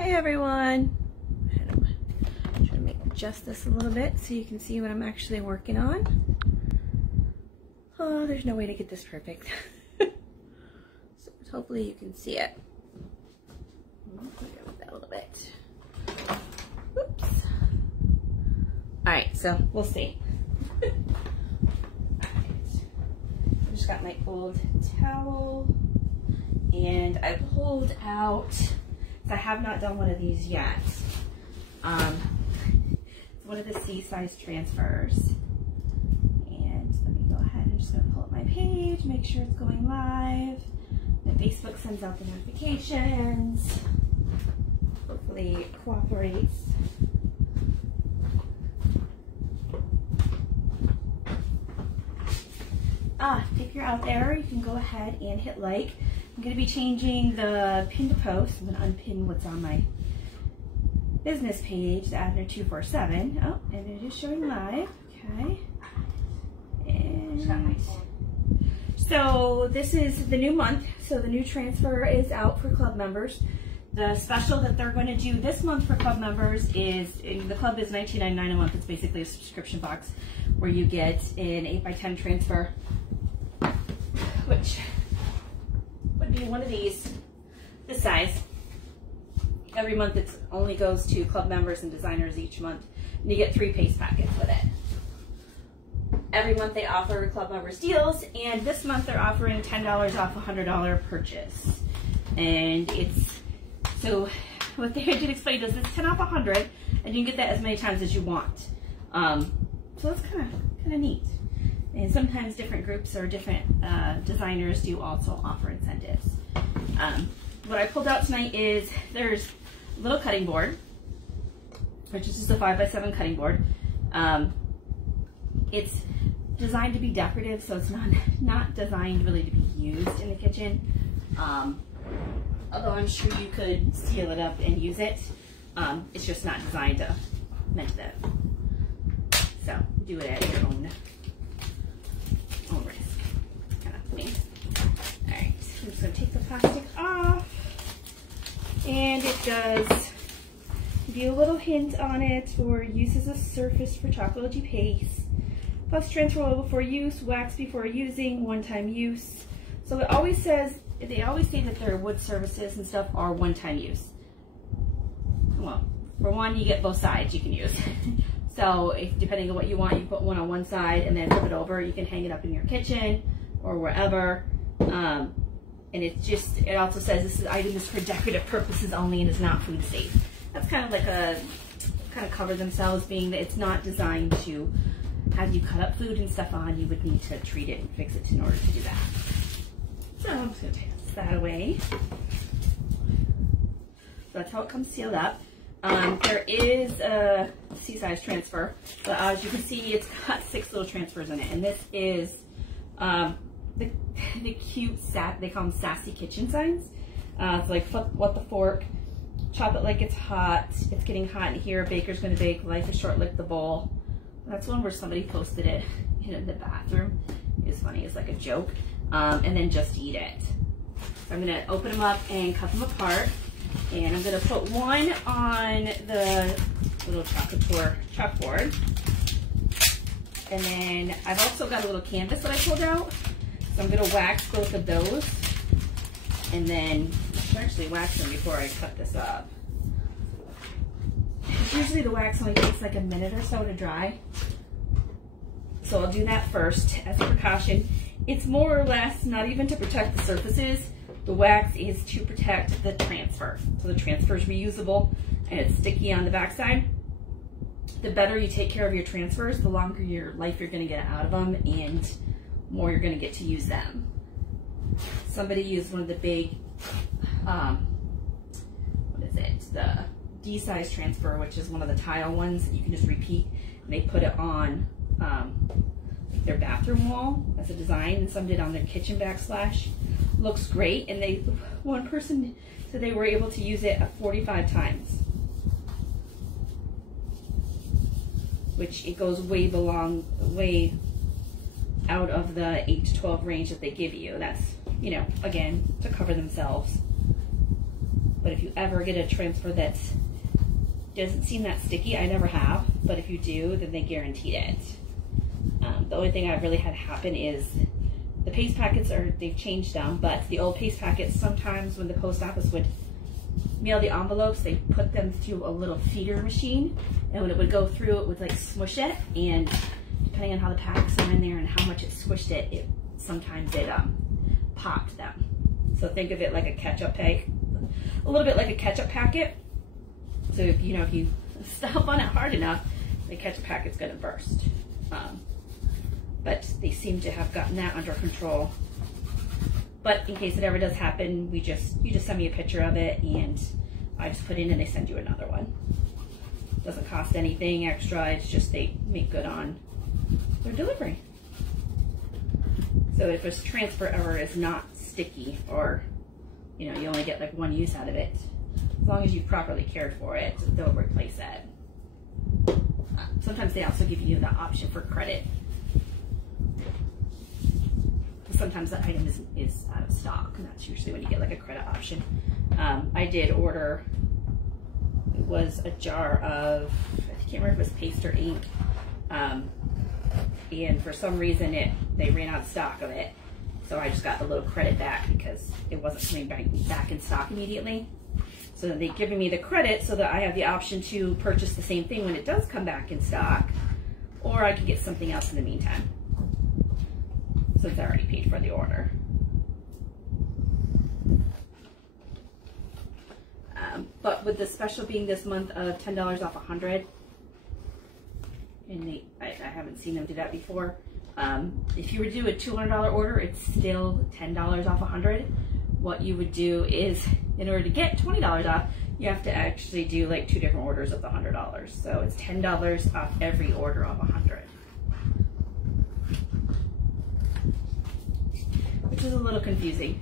Hey everyone! I'm trying to adjust this a little bit so you can see what I'm actually working on. Oh, there's no way to get this perfect. So hopefully you can see it. With that a little bit. Oops. Alright, so we'll see. Alright. I just got my old towel and I pulled out, I have not done one of these yet. It's one of the C-size transfers. And let me go ahead and just gonna pull up my page, make sure it's going live. And Facebook sends out the notifications. Hopefully it cooperates. If you're out there, you can go ahead and hit like. I'm going to be changing the pin to post. I'm going to unpin what's on my business page, the Abner 247. Oh, and it is showing live. Okay. And so this is the new month. So the new transfer is out for club members. The special that they're going to do this month for club members is, the club is $19.99 a month. It's basically a subscription box where you get an 8x10 transfer, which would be one of these, this size. Every month it only goes to club members and designers each month, and you get 3 paste packets with it. Every month they offer club members deals, and this month they're offering $10 off a $100 purchase. And it's, so what they did explain is it's 10 off 100, and you can get that as many times as you want. So that's kind of neat. And sometimes different groups or different designers do also offer incentives. What I pulled out tonight is there's a little cutting board, which is just a 5x7 cutting board. It's designed to be decorative, so it's not designed really to be used in the kitchen. Although I'm sure you could seal it up and use it. It's just not designed to, meant to that. So do it at your own risk, kind of thing. All right, I'm just gonna take the plastic off, and it does give you a little hint on it for use as a surface for Chalkology paste. Plus transfer oil before use, wax before using, one-time use. So it always says, they always say that their wood surfaces and stuff are one-time use. Well, for one, you get both sides you can use. So if, depending on what you want, you put one on one side and then flip it over. You can hang it up in your kitchen or wherever. And it's just, it also says this item is for decorative purposes only and is not food safe. That's kind of like a, kind of cover themselves, being that it's not designed to have you cut up food and stuff on. You would need to treat it and fix it in order to do that. So I'm just going to take that away. So that's how it comes sealed up. There is a C-size transfer, but as you can see, it's got 6 little transfers in it. And this is the cute, they call them Sassy Kitchen signs. It's like, what the fork, chop it like it's hot, it's getting hot in here, baker's gonna bake, life is short, lick the bowl. That's one where somebody posted it in the bathroom. It's funny, it's like a joke. And then just eat it. So I'm gonna open them up and cut them apart. And I'm going to put one on the little Couture chalkboard. And then I've also got a little canvas that I pulled out. So I'm going to wax both of those. And then I should actually wax them before I cut this up. Usually the wax only takes like a minute or so to dry. So I'll do that first as a precaution. It's more or less not even to protect the surfaces. The wax is to protect the transfer. So the transfer is reusable and it's sticky on the backside. The better you take care of your transfers, the longer your life you're going to get out of them and more you're going to get to use them. Somebody used one of the big, what is it? The D-size transfer, which is one of the tile ones that you can just repeat. And they put it on their bathroom wall as a design, and some did on their kitchen backsplash. Looks great, and one person said they were able to use it 45 times, which it goes way out of the 8 to 12 range that they give you. That's, you know, again, to cover themselves. But but if you ever get a transfer that doesn't seem that sticky, I never have, but if you do, then they guaranteed it. The only thing I've really had happen is the paste packets they've changed them, but the old paste packets, sometimes when the post office would mail the envelopes, they put them through a little feeder machine, and when it would go through, it would like smush it, and depending on how the packs are in there and how much it squished it, sometimes it popped them. So think of it like a ketchup pack, a little bit like a ketchup packet. So if you stomp on it hard enough, the ketchup packet's gonna burst. But they seem to have gotten that under control. But in case it ever does happen, you just send me a picture of it, and I just put in and they send you another one. Doesn't cost anything extra, it's just they make good on their delivery. So if this transfer ever is not sticky, or you only get like one use out of it, as long as you've properly cared for it, they'll replace it. Sometimes they also give you the option for credit. Sometimes the item is out of stock, and that's usually when you get like a credit option. I did order, it was a jar of, I can't remember if it was paste or ink, and for some reason they ran out of stock of it, so I just got a little credit back because it wasn't coming back in stock immediately. So they're giving me the credit so that I have the option to purchase the same thing when it does come back in stock, or I can get something else in the meantime, since I already paid for the order. But with the special being this month of $10 off 100, and I haven't seen them do that before. If you were to do a $200 order, it's still $10 off 100. What you would do is, in order to get $20 off, you have to actually do like 2 different orders of the $100. So it's $10 off every order of 100. Which is a little confusing.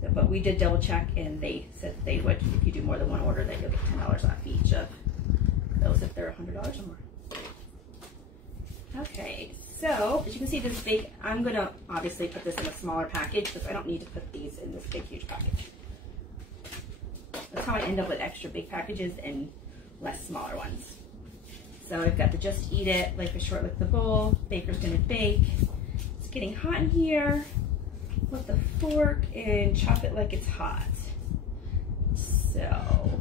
So, but we did double check, and they said they would, if you do more than one order, that you'll get $10 off each of those if they're $100 or more. Okay, so as you can see, this big, I'm gonna obviously put this in a smaller package because I don't need to put these in this big, huge package. That's how I end up with extra big packages and less smaller ones. So I've got the Just Eat It, Life is Short, Lick the Bowl, Baker's Gonna Bake. It's getting hot in here. With the fork and chop it like it's hot. So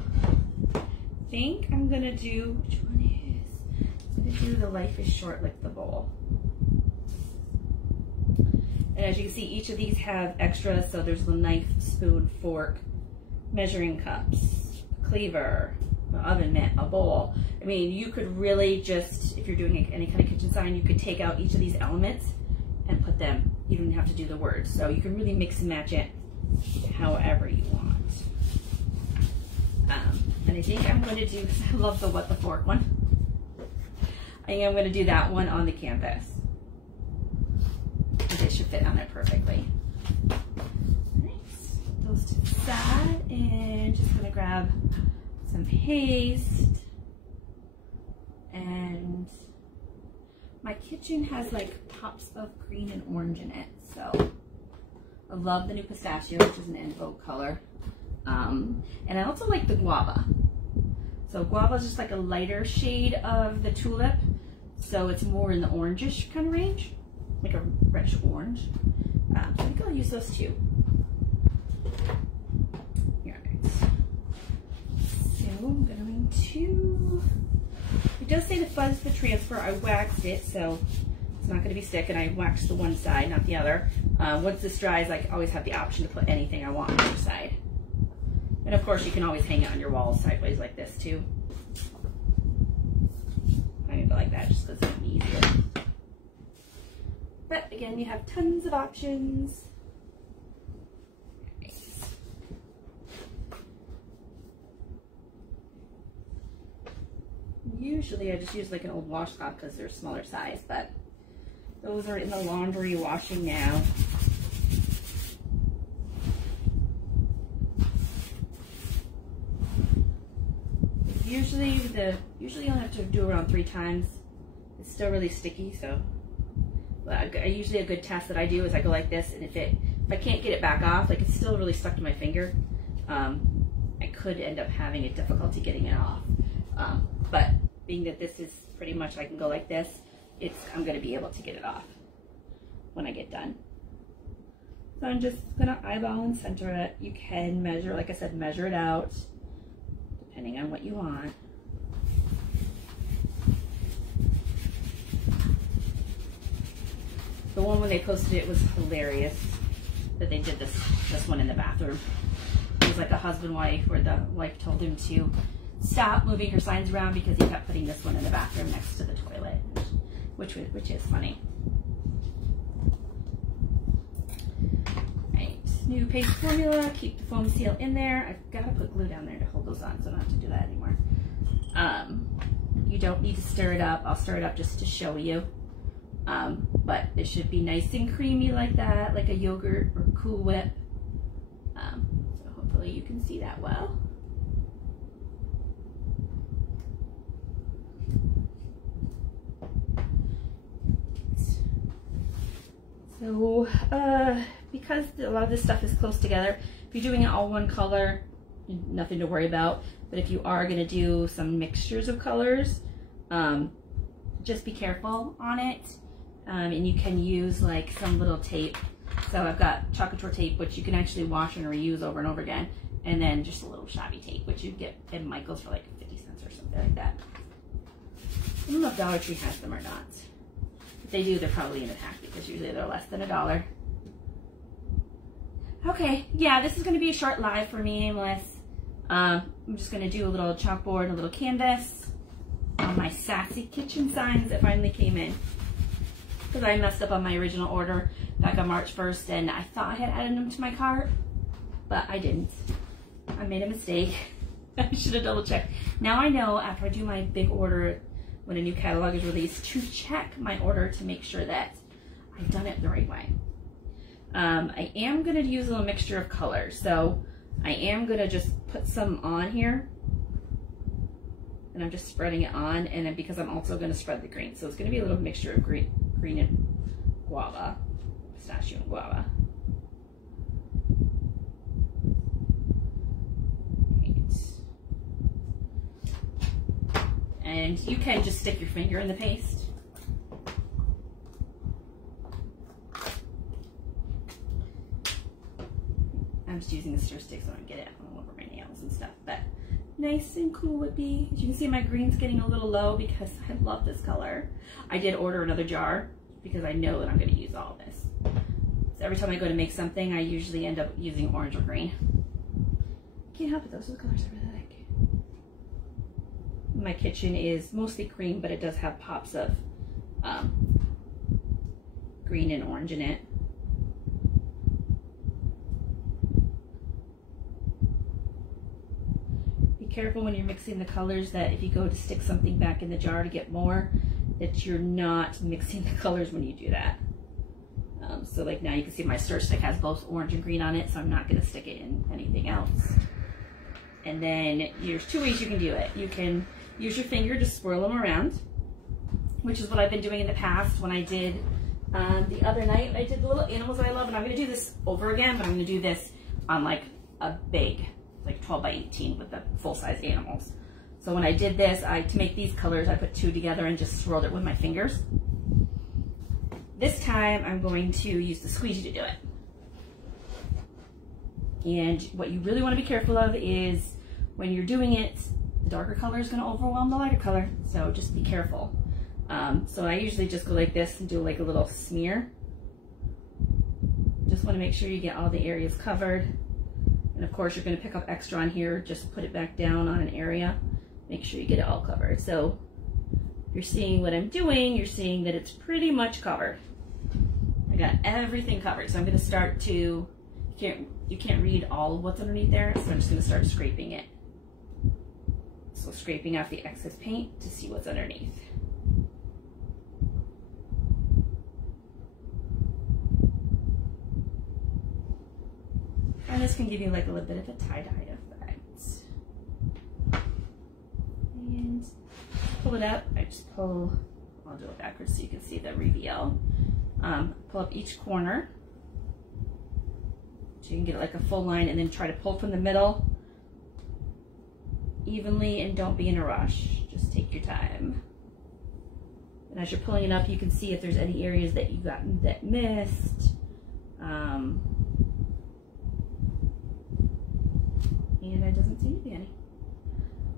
I think I'm gonna do, which one is? I'm gonna do the Life is Short, Lick the Bowl. And as you can see, each of these have extras. So there's the knife, spoon, fork, measuring cups, cleaver, an oven mitt, a bowl. I mean, you could really just, if you're doing any kind of kitchen sign, you could take out each of these elements and put them, you don't have to do the words. So you can really mix and match it however you want. And I think I'm going to do, because I love the What the Fork one, I think I'm going to do that one on the canvas. It should fit on there perfectly. Nice. Those to the side, and just going to grab some paste. And my kitchen has like pops of green and orange in it, so I love the new pistachio, which is an in vogue color. And I also like the guava. So guava is just like a lighter shade of the tulip, so it's more in the orangish kind of range, like a reddish orange. So I think I'll use those too. Alright. So I'm going to, it does say to fuzz the transfer. I waxed it, so it's not going to be stick, and I waxed the one side, not the other. Once this dries, I always have the option to put anything I want on the other side. And of course, you can always hang it on your wall sideways like this too. I'm going to go like that just because it's easier. But again, you have tons of options. Usually I just use like an old washcloth because they're smaller size, but those are in the laundry washing now. Usually you only have to do around 3 times. It's still really sticky, so usually a good test that I do is I go like this, and if I can't get it back off, like it's still really stuck to my finger, I could end up having a difficulty getting it off. But being that this is pretty much, I can go like this, I'm gonna be able to get it off when I get done. So I'm just gonna eyeball and center it. You can measure, like I said, measure it out, depending on what you want. The one when they posted it was hilarious, that they did this one in the bathroom. It was like a husband-wife where the wife told him to stop moving her signs around because he kept putting this one in the bathroom next to the toilet, which is funny. Right, new paste formula, keep the foam seal in there. I've got to put glue down there to hold those on, so I don't have to do that anymore. You don't need to stir it up. I'll stir it up just to show you. But it should be nice and creamy like that, like a yogurt or Cool Whip. So hopefully you can see that well. So, because a lot of this stuff is close together, if you're doing it all one color, nothing to worry about. But if you are going to do some mixtures of colors, just be careful on it. And you can use like some little tape. So I've got Chalkology tape, which you can actually wash and reuse over and over again. And then just a little shabby tape, which you get at Michael's for like 50 cents or something like that. I don't know if Dollar Tree has them or not. If they do, they're probably in a pack because usually they're less than $1. Okay, yeah, this is going to be a short live for me, Aimless. I'm just going to do a little chalkboard and a little canvas on my Sassy Kitchen signs that finally came in. Because I messed up on my original order back on March 1st and I thought I had added them to my cart, but I didn't. I made a mistake. I should have double checked. Now I know after I do my big order when a new catalog is released to check my order to make sure that I've done it the right way. I am going to use a little mixture of colors. So I am going to just put some on here. And I'm just spreading it on, and then because I'm also going to spread the green. So it's going to be a little mixture of green and guava, pistachio and guava. Right. And you can just stick your finger in the paste. I'm just using the stir stick so I don't get it all over my nails and stuff, but nice and cool would be. As you can see, my green's getting a little low because I love this color. I did order another jar because I know that I'm going to use all of this. So every time I go to make something, I usually end up using orange or green. Can't help it, those are the colors I really like. My kitchen is mostly cream, but it does have pops of green and orange in it. Careful when you're mixing the colors that if you go to stick something back in the jar to get more, that you're not mixing the colors when you do that. So like now you can see my stir stick has both orange and green on it, so I'm not going to stick it in anything else. And then there's two ways you can do it. You can use your finger to swirl them around, which is what I've been doing in the past. When I did the other night, I did the little animals that I love, and I'm going to do this over again, but I'm going to do this on like a big, like 12 by 18 with the full-size animals. So when I did this, to make these colors, I put two together and just swirled it with my fingers. This time, I'm going to use the squeegee to do it. And what you really want to be careful of is when you're doing it, the darker color is going to overwhelm the lighter color, so just be careful. So I usually just go like this and do like a little smear. Just want to make sure you get all the areas covered. And of course, you're going to pick up extra on here, just put it back down on an area. Make sure you get it all covered. So if you're seeing what I'm doing, you're seeing that it's pretty much covered. I got everything covered. So I'm going to start to, you can't read all of what's underneath there, so I'm just going to start scraping it. So scraping off the excess paint to see what's underneath. And this can give you like a little bit of a tie-dye effect. And pull it up. I just pull, I'll do it backwards so you can see the reveal. Pull up each corner so you can get like a full line, and then try to pull from the middle evenly and don't be in a rush. Just take your time. And as you're pulling it up, you can see if there's any areas that you've gotten that missed. And it doesn't seem to be any.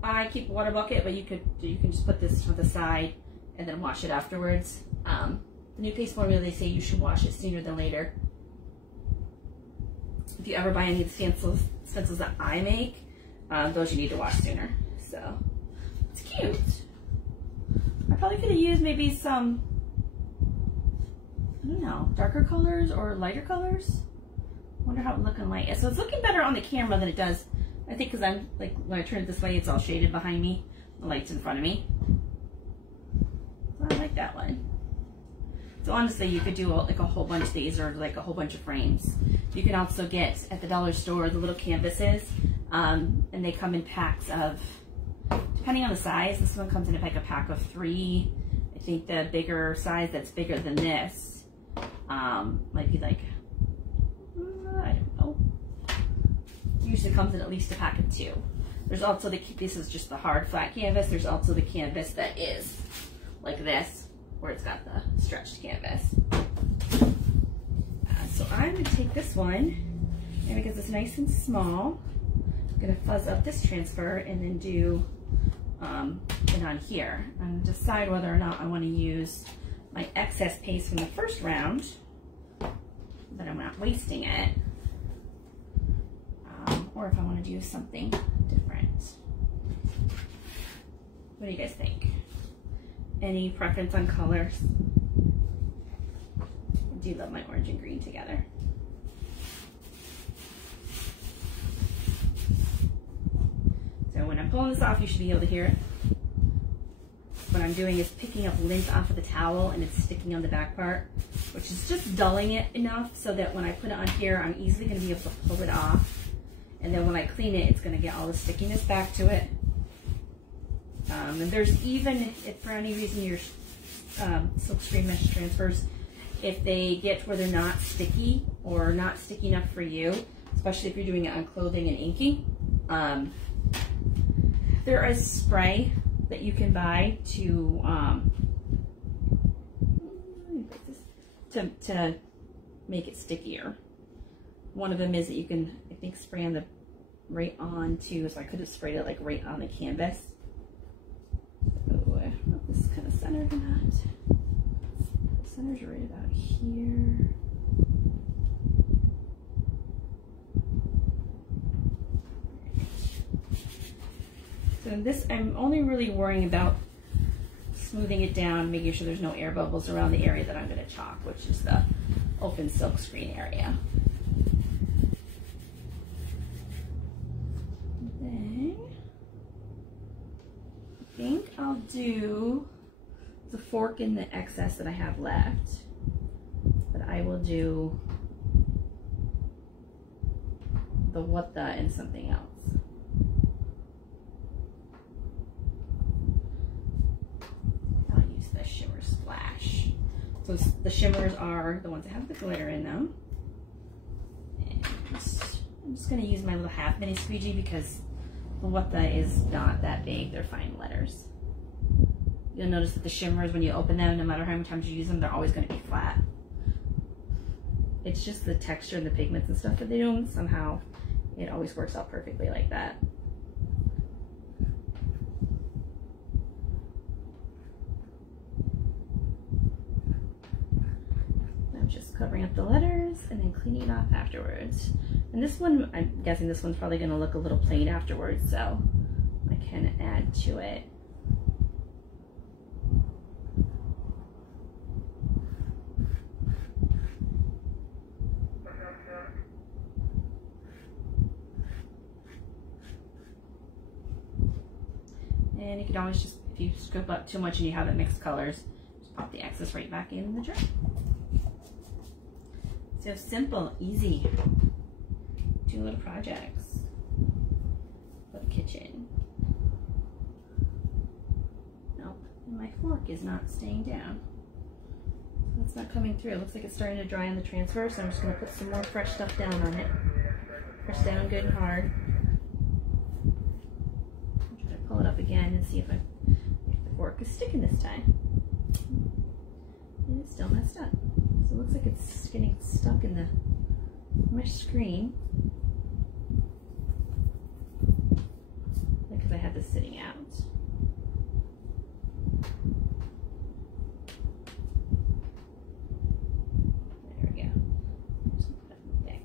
I keep a water bucket, but you can just put this to the side and then wash it afterwards. The new paste formula, they say you should wash it sooner than later. If you ever buy any of the stencils that I make, those you need to wash sooner. So it's cute. I probably could have used maybe some, I don't know, darker colors or lighter colors. Wonder how it would look in light. So it's looking better on the camera than it does. I think because I'm like, when I turn it this way, it's all shaded behind me. The light's in front of me. So I like that one. So honestly, you could do like a whole bunch of these or like a whole bunch of frames. You can also get at the dollar store the little canvases, and they come in packs of, depending on the size, this one comes in like a pack of 3. I think the bigger size that's bigger than this might be like, I don't know. Usually comes in at least a pack of 2. There's also this is just the hard flat canvas. There's also the canvas that is like this, where it's got the stretched canvas. So I'm going to take this one, and because it's nice and small, I'm going to fuzz up this transfer and then do it on here and decide whether or not I want to use my excess paste from the first round, that I'm not wasting it, or if I want to do something different. What do you guys think? Any preference on colors? I do love my orange and green together. So when I'm pulling this off, you should be able to hear it. What I'm doing is picking up lint off of the towel and it's sticking on the back part, which is just dulling it enough so that when I put it on here, I'm easily going to be able to pull it off. And then when I clean it, it's going to get all the stickiness back to it. And there's even, if for any reason your silk screen mesh transfers, if they get where they're not sticky or not sticky enough for you, especially if you're doing it on clothing and inking, there is spray that you can buy to make it stickier. One of them is that you can, I think, spray on the right on too. So I could have sprayed it like right on the canvas. Oh, I don't know if this is kind of centered or not. The center's right about here. So this, I'm only really worrying about smoothing it down, making sure there's no air bubbles around the area that I'm going to chalk, which is the open silk screen area. Then I think I'll do the fork in the excess that I have left, but I will do the what the and something else. Shimmer splash. So the shimmers are the ones that have the glitter in them. And I'm just going to use my little half mini squeegee because the what the is not that big. They're fine letters. You'll notice that the shimmers, when you open them, no matter how many times you use them, they're always going to be flat. It's just the texture and the pigments and stuff that they do. Somehow it always works out perfectly like that. Covering up the letters and then cleaning it off afterwards. And this one, I'm guessing this one's probably going to look a little plain afterwards, so I can add to it. And you can always just, if you scoop up too much and you have it mixed colors, just pop the excess right back in the jar. So simple, easy. 2 little projects for the kitchen. Nope, and my fork is not staying down. It's not coming through. It looks like it's starting to dry on the transfer, so I'm just going to put some more fresh stuff down on it. Press down good and hard. to see if the fork is sticking this time. And it's still messed up. So it looks like it's getting stuck in my screen. Because I had this sitting out. There we go. Just put that in the deck.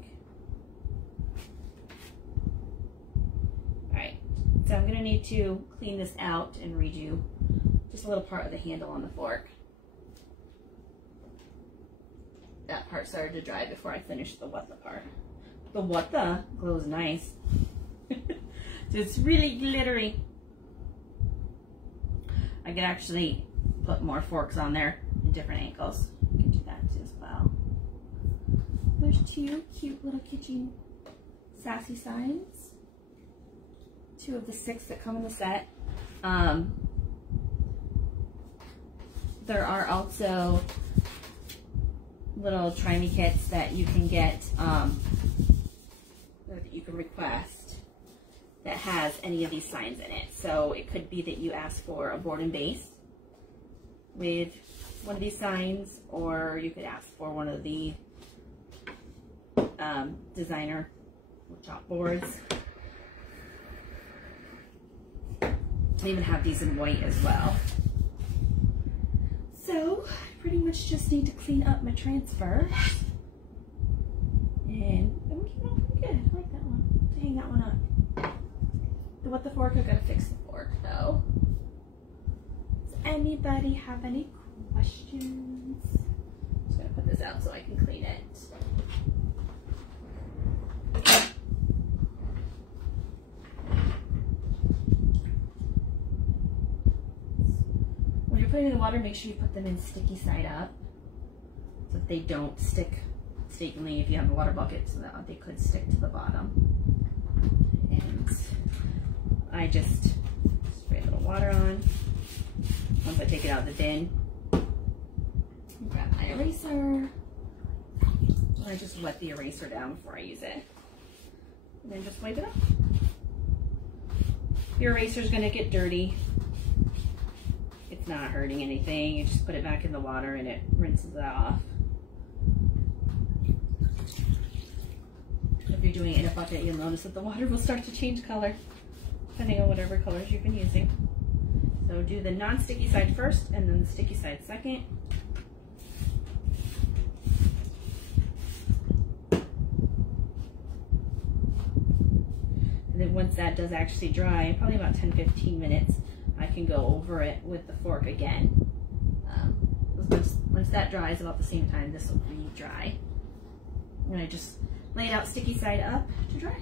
Alright, so I'm going to need to clean this out and redo just a little part of the handle on the fork. That part started to dry before I finished the what the part. The what the glows nice. It's really glittery. I could actually put more forks on there in different angles. I can do that as well. There's two cute little kitchen sassy signs. 2 of the 6 that come in the set. There are also little try-me kits that you can get, that you can request that has any of these signs in it. So it could be that you ask for a board and base with one of these signs, or you could ask for one of the designer chalkboards. I even have these in white as well. So I pretty much just need to clean up my transfer. And I'm keeping it pretty good. I like that one. To hang that one up. The what the fork, I gotta fix the fork though. Does anybody have any questions? I'm just gonna put this out so I can clean it. When you're putting in the water, make sure you put them in sticky side up so that they don't stick mistakenly if you have a water bucket, so that they could stick to the bottom. And I just spray a little water on. Once I take it out of the bin, grab my eraser. I just wet the eraser down before I use it. And then just wipe it off. Your eraser is going to get dirty. It's not hurting anything. You just put it back in the water and it rinses it off. If you're doing it in a bucket, you'll notice that the water will start to change color, depending on whatever colors you've been using. So do the non-sticky side first and then the sticky side second. And then once that does actually dry, probably about 10-15 minutes, I can go over it with the fork again. Once that dries about the same time, this will re-dry. And I just lay it out sticky side up to dry.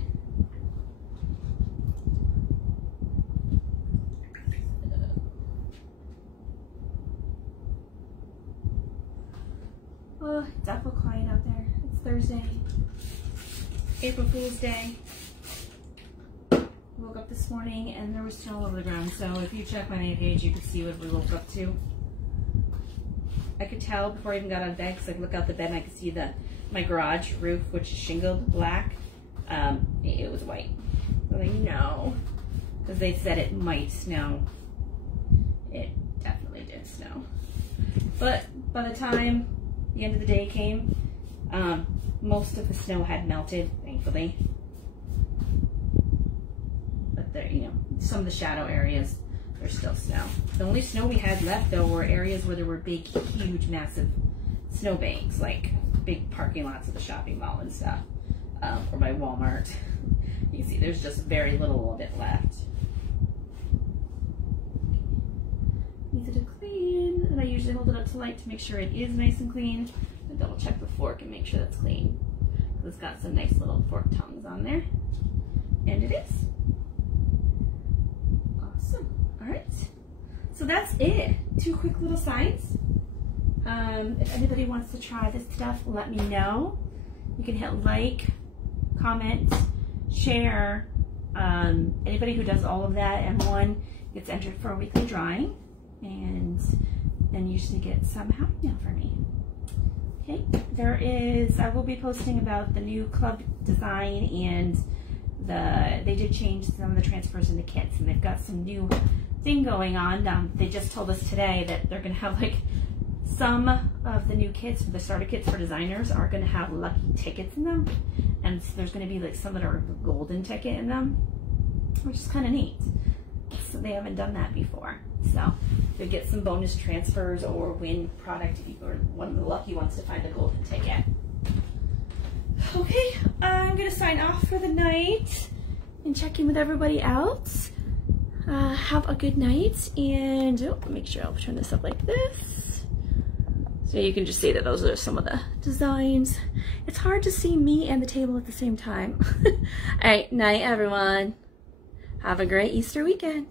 Oh, it's awful quiet out there. It's Thursday, April Fool's Day. Woke up this morning and there was snow all over the ground. So if you check my main page, you can see what we woke up to. I could tell before I even got out of bed, because I could look out the bed and I could see my garage roof, which is shingled black. It was white. So like, no, because they said it might snow. It definitely did snow. But by the time the end of the day came, most of the snow had melted, thankfully. But there, you know, some of the shadow areas, there's still snow. The only snow we had left, though, were areas where there were big, huge, massive snowbanks, like big parking lots of the shopping mall and stuff, or by Walmart. You can see there's just very little of it left. Easy to clean, and I usually hold it up to light to make sure it is nice and clean, and double check the fork and make sure that's clean. It's got some nice little fork tongues on there, and it is. Awesome. All right, so that's it. 2 quick little signs. If anybody wants to try this stuff, let me know. You can hit like, comment, share. Anybody who does all of that and one gets entered for a weekly drawing, and then usually get some happy mail for me. Okay, I will be posting about the new club design, and they did change some of the transfers in the kits, and they've got some new thing going on. They just told us today that they're going to have like some of the new kits, the starter kits for designers are going to have lucky tickets in them. And so there's going to be like some that are golden ticket in them, which is kind of neat. So they haven't done that before. So you'll get some bonus transfers or win product if you are one of the lucky ones to find a golden ticket. Okay, I'm going to sign off for the night and check in with everybody else. Have a good night, and make sure I'll turn this up like this so you can just see that those are some of the designs. It's hard to see me and the table at the same time. All right, night everyone. Have a great Easter weekend.